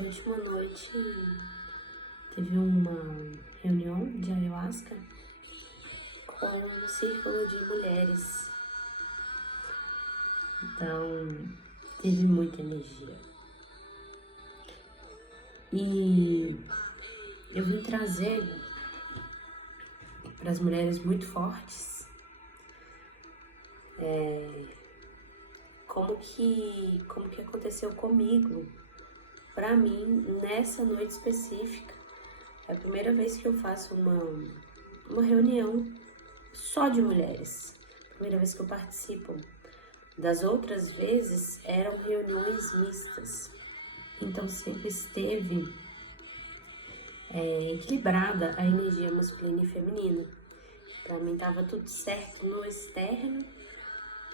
essa última noite teve uma reunião de ayahuasca com um círculo de mulheres. Então, teve muita energia. E eu vim trazer para as mulheres muito fortes como que aconteceu comigo, para mim, nessa noite específica. É a primeira vez que eu faço uma reunião só de mulheres. Primeira vez que eu participo. Das outras vezes eram reuniões mistas. Então sempre esteve equilibrada a energia masculina e feminina. Para mim estava tudo certo no externo,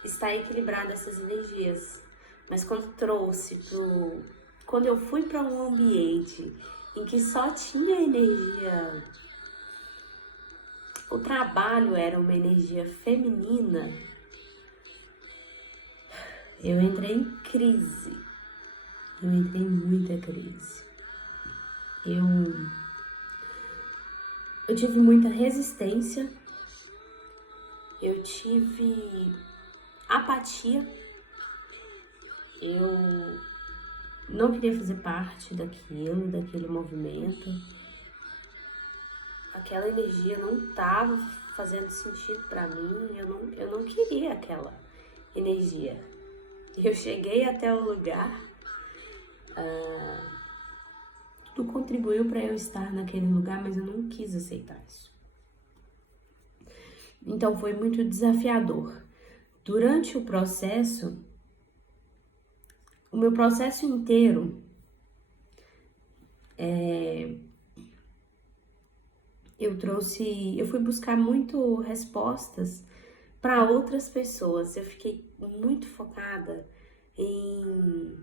está equilibrada essas energias. Mas quando eu fui para um ambiente em que só tinha energia, o trabalho era uma energia feminina, eu entrei em crise. Eu entrei em muita crise. Eu tive muita resistência, eu tive apatia, eu não queria fazer parte daquele movimento. Aquela energia não estava fazendo sentido para mim, eu não queria aquela energia. Eu cheguei até o lugar, tudo contribuiu para eu estar naquele lugar, mas eu não quis aceitar isso. Então foi muito desafiador. Durante o processo, o meu processo inteiro, eu fui buscar muito respostas para outras pessoas. Eu fiquei muito focada em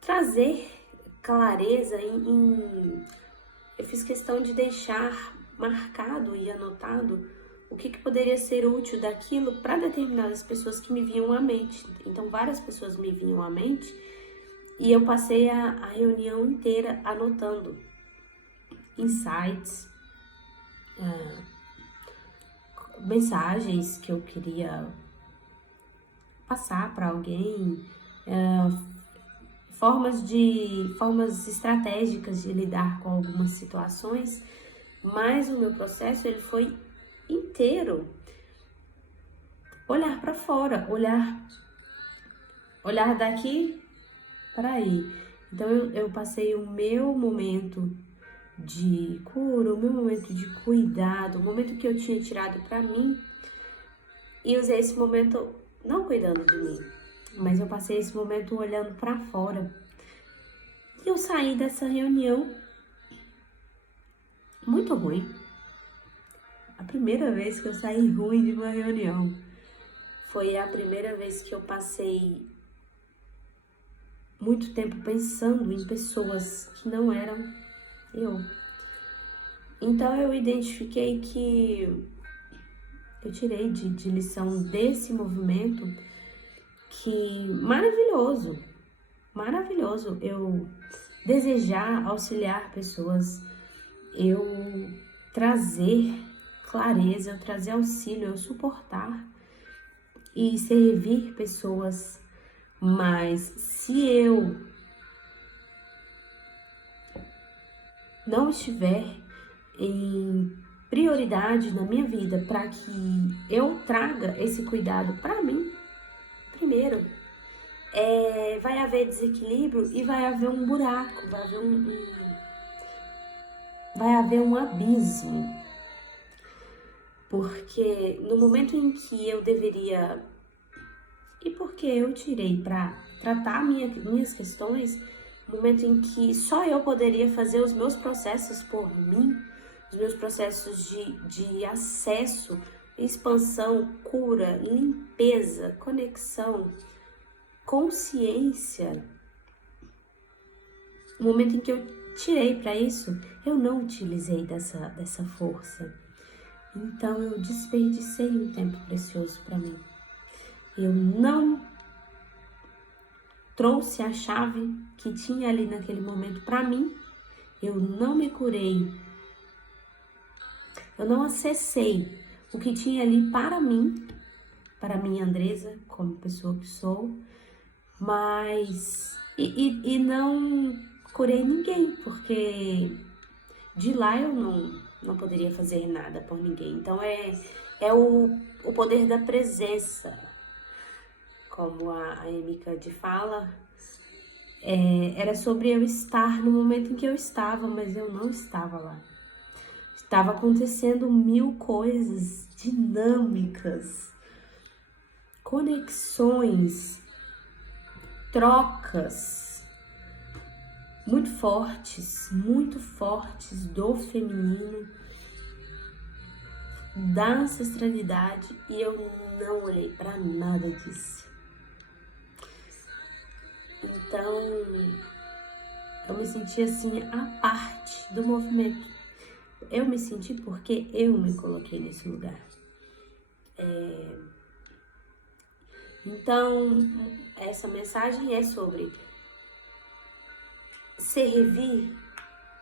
trazer clareza, eu fiz questão de deixar marcado e anotado o que poderia ser útil daquilo para determinadas pessoas que me vinham à mente. Então várias pessoas me vinham à mente e eu passei a reunião inteira anotando insights, mensagens que eu queria passar para alguém, formas estratégicas de lidar com algumas situações, mas o meu processo ele foi inteiro olhar para fora, olhar daqui para aí. Então eu passei o meu momento de cura, o meu momento de cuidado, o momento que eu tinha tirado para mim, e usei esse momento não cuidando de mim, mas eu passei esse momento olhando para fora. E eu saí dessa reunião muito ruim. A primeira vez que eu saí ruim de uma reunião. Foi a primeira vez que eu passei muito tempo pensando em pessoas que não eram eu. Então eu identifiquei que eu tirei de lição desse movimento que maravilhoso eu desejar auxiliar pessoas, eu trazer clareza, eu trazer auxílio, eu suportar e servir pessoas. Mas se eu não estiver em prioridade na minha vida para que eu traga esse cuidado para mim, primeiro, vai haver desequilíbrio e vai haver um buraco, vai haver um abismo. Porque no momento em que eu deveria, e porque eu tirei para tratar minhas questões, no momento em que só eu poderia fazer os meus processos por mim, os meus processos de acesso, expansão, cura, limpeza, conexão, consciência, no momento em que eu tirei para isso, eu não utilizei dessa força. Então eu desperdicei um tempo precioso para mim. Eu não trouxe a chave que tinha ali naquele momento para mim, eu não me curei, eu não acessei o que tinha ali para mim, Andresa, como pessoa que sou, mas e não curei ninguém, porque de lá eu não poderia fazer nada por ninguém. Então é o poder da presença, como a Emika de fala, era sobre eu estar no momento em que eu estava, mas eu não estava lá. Estava acontecendo 1000 coisas dinâmicas, conexões, trocas muito fortes do feminino, da ancestralidade, e eu não olhei para nada disso. Então, eu me senti assim, a parte do movimento. Eu me senti porque eu me coloquei nesse lugar. Então, essa mensagem é sobre servir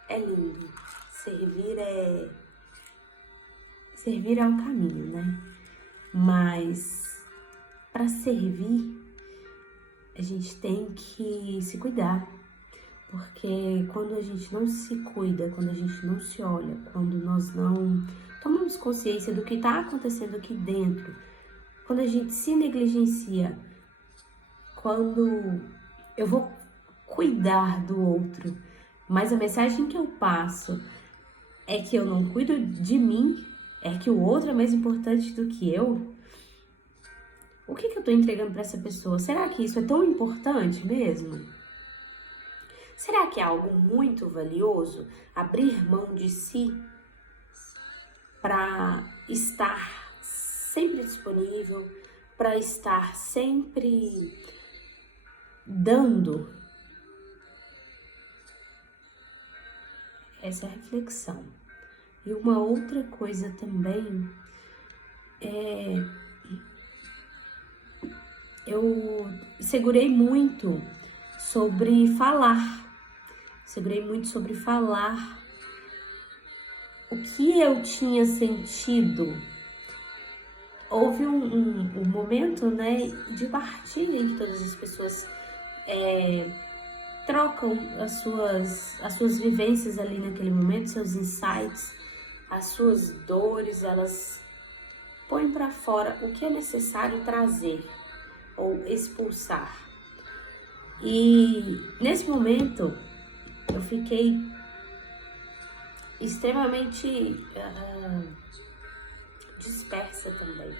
é lindo. Servir é um caminho, né? Mas para servir, a gente tem que se cuidar. Porque quando a gente não se cuida, quando a gente não se olha, quando nós não tomamos consciência do que está acontecendo aqui dentro, quando a gente se negligencia, quando eu vou cuidar do outro, mas a mensagem que eu passo é que eu não cuido de mim, é que o outro é mais importante do que eu, o que eu tô entregando para essa pessoa? Será que isso é tão importante mesmo? Será que é algo muito valioso abrir mão de si para estar sempre disponível, para estar sempre dando? Essa é a reflexão. E uma outra coisa também eu segurei muito sobre falar. O que eu tinha sentido. Houve um momento, né, de partilha em que todas as pessoas trocam as suas vivências ali naquele momento, seus insights, as suas dores, elas põem para fora o que é necessário trazer ou expulsar. E nesse momento eu fiquei extremamente dispersa também.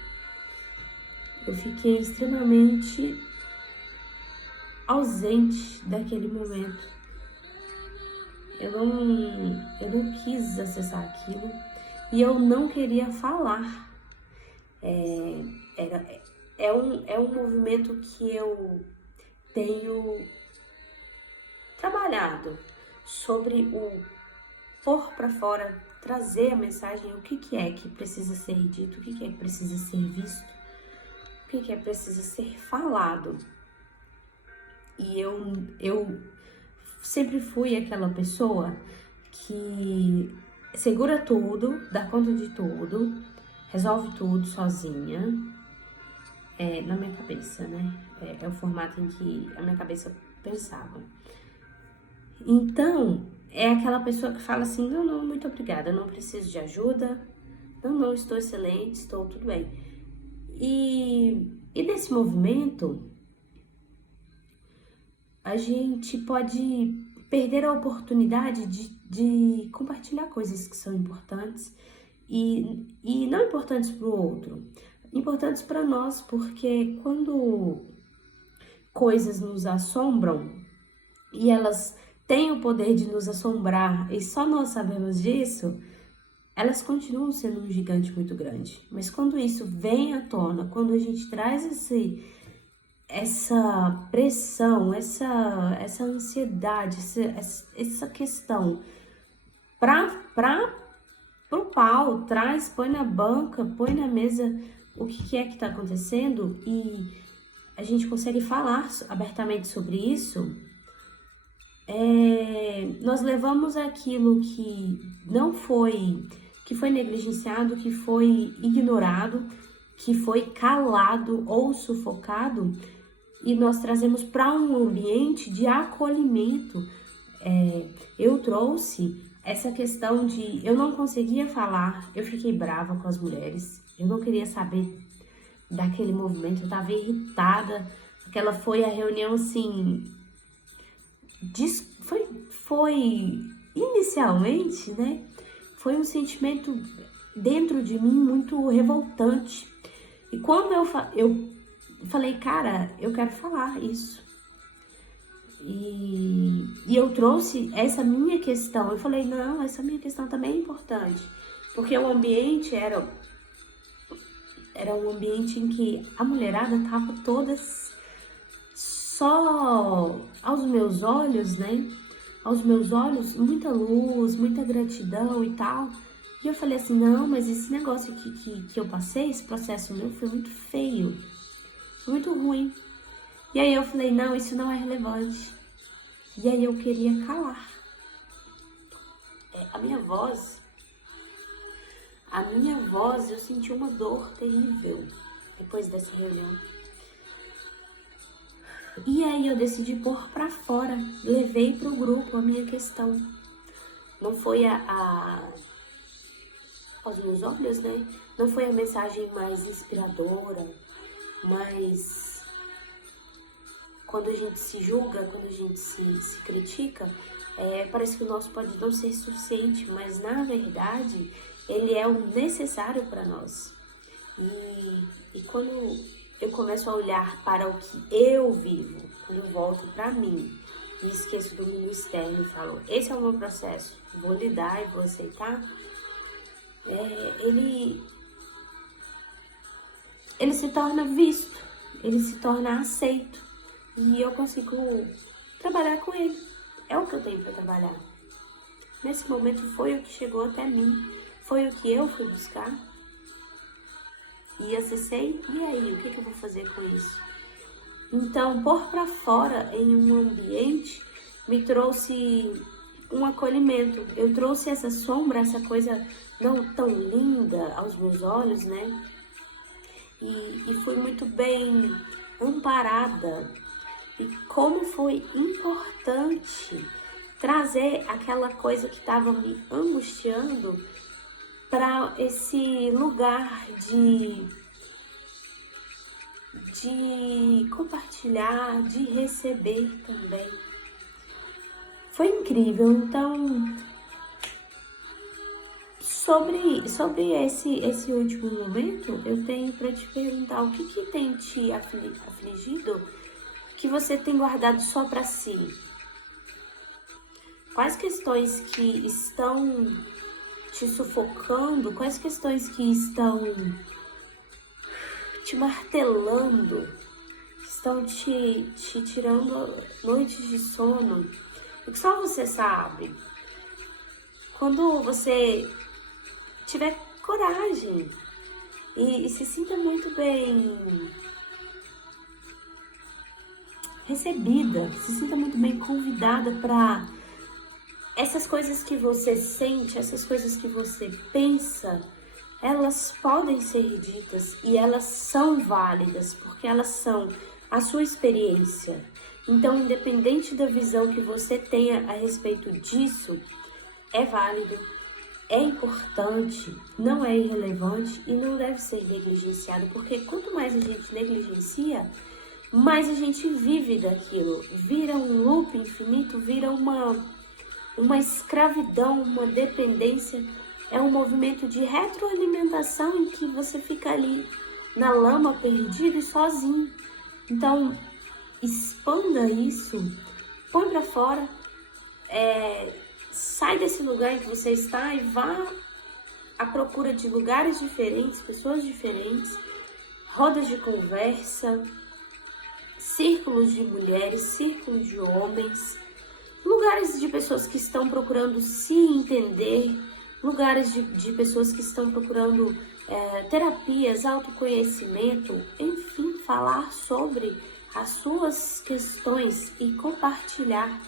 Eu fiquei extremamente ausente daquele momento. Eu não quis acessar aquilo e eu não queria falar. É um movimento que eu tenho trabalhado sobre o pôr para fora, trazer a mensagem, o que é que precisa ser dito, o que é que precisa ser visto, o que é que precisa ser falado. E eu sempre fui aquela pessoa que segura tudo, dá conta de tudo, resolve tudo sozinha, na minha cabeça, né? É o formato em que a minha cabeça pensava. Então, é aquela pessoa que fala assim, não, muito obrigada, não preciso de ajuda, não, estou excelente, estou tudo bem. E nesse movimento, a gente pode perder a oportunidade de compartilhar coisas que são importantes e não importantes para o outro, importantes para nós, porque quando coisas nos assombram e elas têm o poder de nos assombrar e só nós sabemos disso, elas continuam sendo um gigante muito grande. Mas quando isso vem à tona, quando a gente traz essa pressão, essa ansiedade, essa questão pro pau, põe na banca, põe na mesa o que é que tá acontecendo e a gente consegue falar abertamente sobre isso, nós levamos aquilo que foi negligenciado, que foi ignorado, que foi calado ou sufocado, e nós trazemos para um ambiente de acolhimento. Eu trouxe essa questão de eu não conseguia falar, eu fiquei brava com as mulheres, eu não queria saber daquele movimento, eu estava irritada. Aquela foi a reunião assim, foi inicialmente, né? Foi um sentimento dentro de mim muito revoltante. E quando eu falei, cara, eu quero falar isso. E eu trouxe essa minha questão. Eu falei, não, essa minha questão também é importante. Porque o ambiente era um ambiente em que a mulherada tava toda só aos meus olhos, né? Aos meus olhos, muita luz, muita gratidão e tal. E eu falei assim, não, mas esse negócio aqui que eu passei, esse processo meu foi muito feio. Foi muito ruim. E aí eu falei, não, isso não é relevante. E aí eu queria calar. A minha voz, eu senti uma dor terrível depois dessa reunião. E aí eu decidi pôr pra fora, levei pro grupo a minha questão. Não foi aos meus olhos, né? Não foi a mensagem mais inspiradora, mas quando a gente se julga, quando a gente se critica, parece que o nosso pode não ser suficiente, mas na verdade ele é o necessário para nós. E quando eu começo a olhar para o que eu vivo, quando eu volto para mim e esqueço do mundo externo e falo, esse é o meu processo, vou lidar e vou aceitar, ele se torna visto, ele se torna aceito e eu consigo trabalhar com ele. É o que eu tenho para trabalhar. Nesse momento foi o que chegou até mim, foi o que eu fui buscar e acessei. E aí, o que eu vou fazer com isso? Então, pôr para fora em um ambiente me trouxe um acolhimento. Eu trouxe essa sombra, essa coisa não tão linda aos meus olhos, né? E fui muito bem amparada. E como foi importante trazer aquela coisa que estava me angustiando para esse lugar de compartilhar, de receber também. Foi incrível. Então, sobre esse último momento, eu tenho para te perguntar o que tem te afligido, que você tem guardado só para si. Quais questões que estão te sufocando, quais questões que estão te martelando, que estão te tirando noites de sono, o que só você sabe. Quando você tiver coragem e se sinta muito bem recebida, se sinta muito bem convidada para essas coisas que você sente, essas coisas que você pensa, elas podem ser ditas e elas são válidas, porque elas são a sua experiência. Então, independente da visão que você tenha a respeito disso, é válido, é importante, não é irrelevante e não deve ser negligenciado, porque quanto mais a gente negligencia, mais a gente vive daquilo. Vira um loop infinito, vira uma escravidão, uma dependência. É um movimento de retroalimentação em que você fica ali na lama, perdido e sozinho. Então, expanda isso, põe pra fora, sai desse lugar em que você está e vá à procura de lugares diferentes, pessoas diferentes, rodas de conversa, círculos de mulheres, círculos de homens, lugares de pessoas que estão procurando se entender, lugares de pessoas que estão procurando terapias, autoconhecimento, enfim, falar sobre as suas questões e compartilhar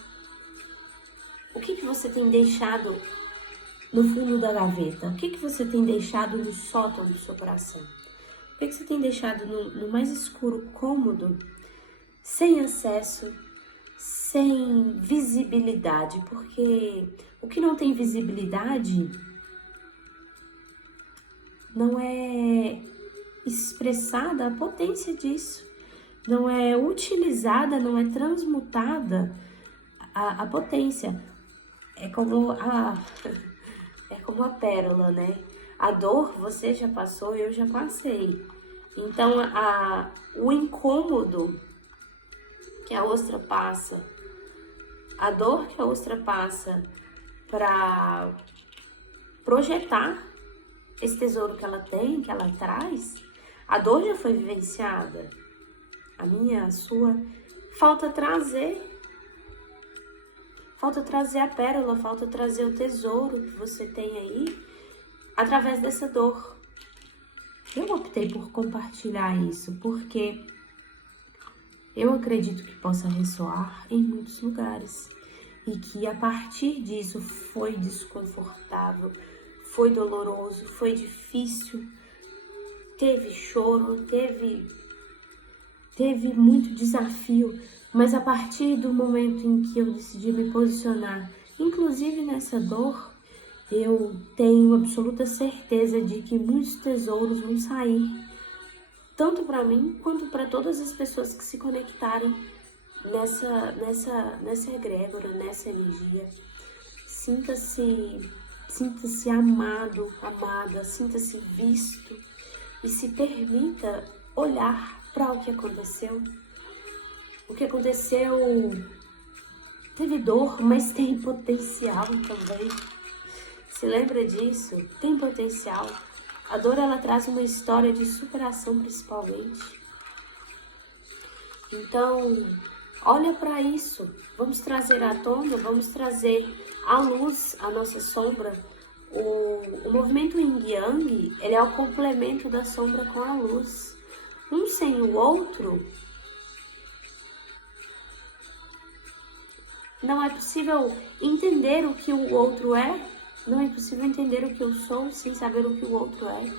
o que você tem deixado no fundo da gaveta, o que você tem deixado no sótão do seu coração, o que você tem deixado no mais escuro cômodo, sem acesso, sem visibilidade, porque o que não tem visibilidade não é expressada a potência disso, não é utilizada, não é transmutada a potência. É como a pérola, né? A dor você já passou, eu já passei. Então, o incômodo que a ostra passa, a dor que a ostra passa para projetar esse tesouro que ela tem, que ela traz, a dor já foi vivenciada. A minha, a sua, falta trazer a pérola, falta trazer o tesouro que você tem aí através dessa dor. Eu optei por compartilhar isso porque eu acredito que possa ressoar em muitos lugares e que a partir disso foi desconfortável, foi doloroso, foi difícil, teve choro, teve muito desafio, mas a partir do momento em que eu decidi me posicionar, inclusive nessa dor, eu tenho absoluta certeza de que muitos tesouros vão sair, tanto para mim quanto para todas as pessoas que se conectarem nessa egrégora, nessa energia. Sinta-se amado, amada, sinta-se visto e se permita olhar para o que aconteceu. O que aconteceu teve dor, mas tem potencial também. Se lembra disso? Tem potencial. A dor, ela traz uma história de superação, principalmente. Então, olha para isso. Vamos trazer à tona, vamos trazer à luz a nossa sombra. O movimento Yin Yang, ele é o complemento da sombra com a luz. Um sem o outro, não é possível entender o que o outro é, não é possível entender o que eu sou sem saber o que o outro é.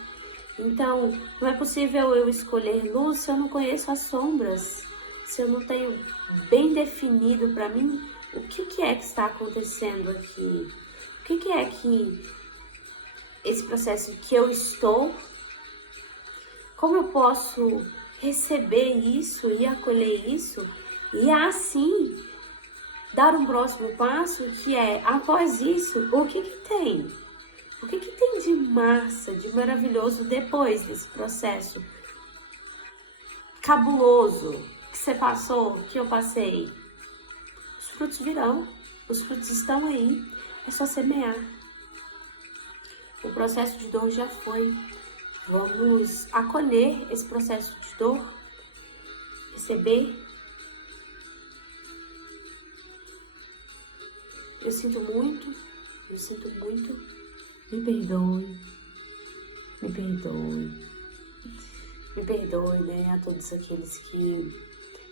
Então, não é possível eu escolher luz se eu não conheço as sombras, se eu não tenho bem definido para mim o que é que está acontecendo aqui, o que é que esse processo que eu estou, como eu posso receber isso e acolher isso e assim dar um próximo passo, que é, após isso, o que tem? O que tem de massa, de maravilhoso depois desse processo cabuloso que você passou, que eu passei? Os frutos virão, os frutos estão aí, é só semear. O processo de dor já foi. Vamos acolher esse processo de dor, receber. Eu sinto muito, me perdoe, né, a todos aqueles que,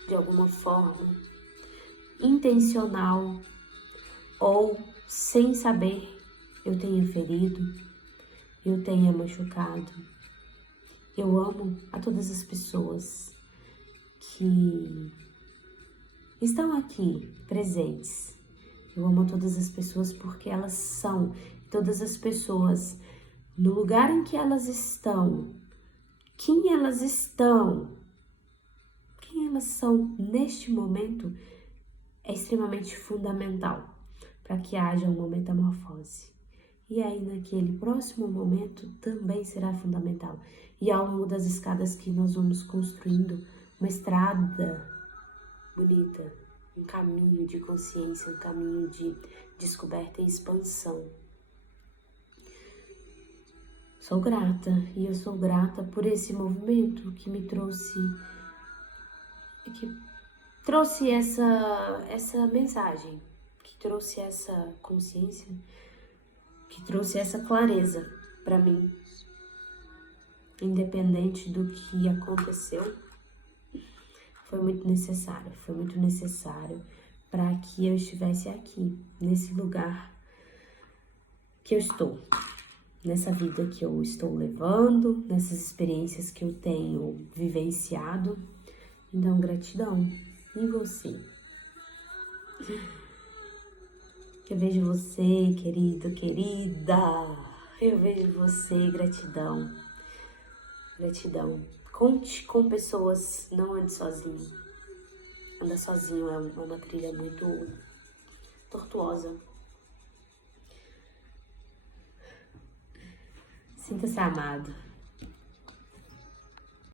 de alguma forma, intencional ou sem saber, eu tenha ferido, eu tenha machucado. Eu amo a todas as pessoas que estão aqui presentes. Eu amo todas as pessoas porque elas são, todas as pessoas, no lugar em que elas estão, quem elas são neste momento, é extremamente fundamental para que haja uma metamorfose. E aí, naquele próximo momento, também será fundamental. E ao longo das escadas que nós vamos construindo, uma estrada bonita, um caminho de consciência, um caminho de descoberta e expansão. Sou grata, e eu sou grata por esse movimento que me trouxe essa mensagem, que trouxe essa consciência, que trouxe essa clareza para mim, independente do que aconteceu, foi muito necessário para que eu estivesse aqui, nesse lugar que eu estou, nessa vida que eu estou levando, nessas experiências que eu tenho vivenciado. Então, gratidão em você. Eu vejo você, querido, querida. Eu vejo você, gratidão. Gratidão. Conte com pessoas, não ande sozinho. Andar sozinho é uma trilha muito tortuosa. Sinta-se amado.